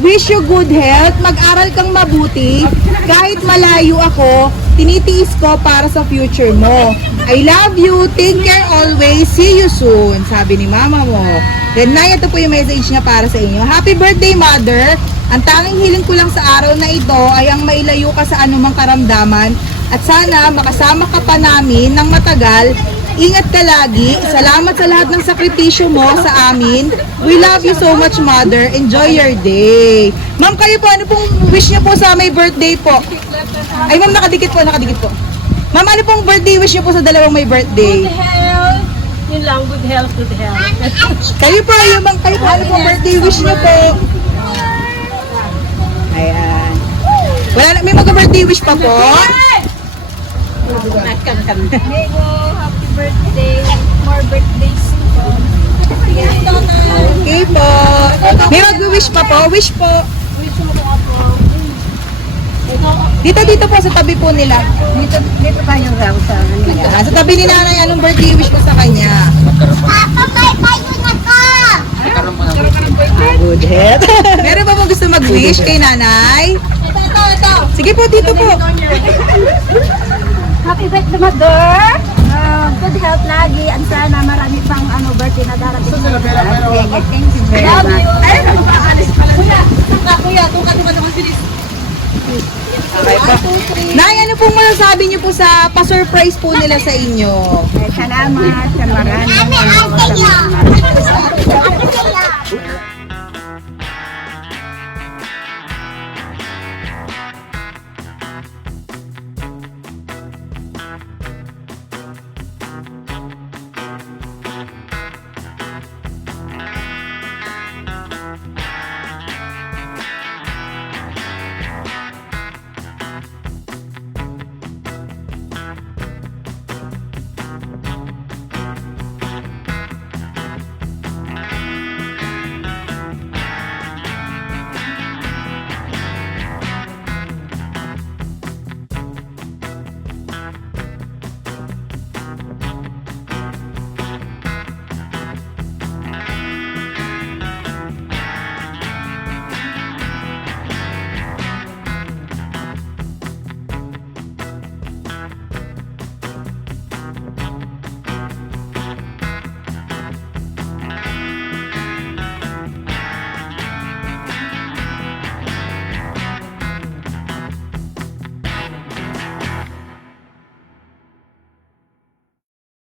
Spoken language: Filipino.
wish you good health, mag-aral kang mabuti, kahit malayo ako, tinitiis ko para sa future mo. I love you, take care always, see you soon, sabi ni mama mo. Then, Nay, ito po yung message niya para sa inyo. Happy birthday, Mother! Ang tanging hiling ko lang sa araw na ito ay ang mailayo ka sa anumang karamdaman at sana makasama ka pa namin ng matagal. Ingat ka lagi. Salamat sa lahat ng sakripisyo mo sa amin. We love you so much, Mother. Enjoy your day. Ma'am, kayo po, ano pong wish niyo po sa may birthday po? Ay, ma'am, nakadikit po, nakadikit po. Ma'am, ano pong birthday wish niyo po sa dalawang may birthday? Good health. Yun lang, good health, good health. Kayo po, yung bang kayo po, ano pong birthday wish niyo po? Ayan. Wala na, may mag-birthday wish pa po? Nego, happy birthday. More birthdays. Okay po. May mag-wish pa po? Wish po. Dito po sa tabi po nila. Dito pa yung raw sa Ayan. Sa tabi ni nanay, anong birthday wish po sa kanya? Good health. Meron ba mo gusto mag-wish kay nanay? Ito. Sige po, dito po. Happy birthday, Mother. Good health lagi. Ang sana marami pang birthday na darating. Thank you very much. Ayun, nakakaalis pala siya. Kuya, tukat naman naman sinis. Okay po. Nay, ano pong masasabi niyo po sa pa-surprise po nila sa inyo? Salamat sa maraming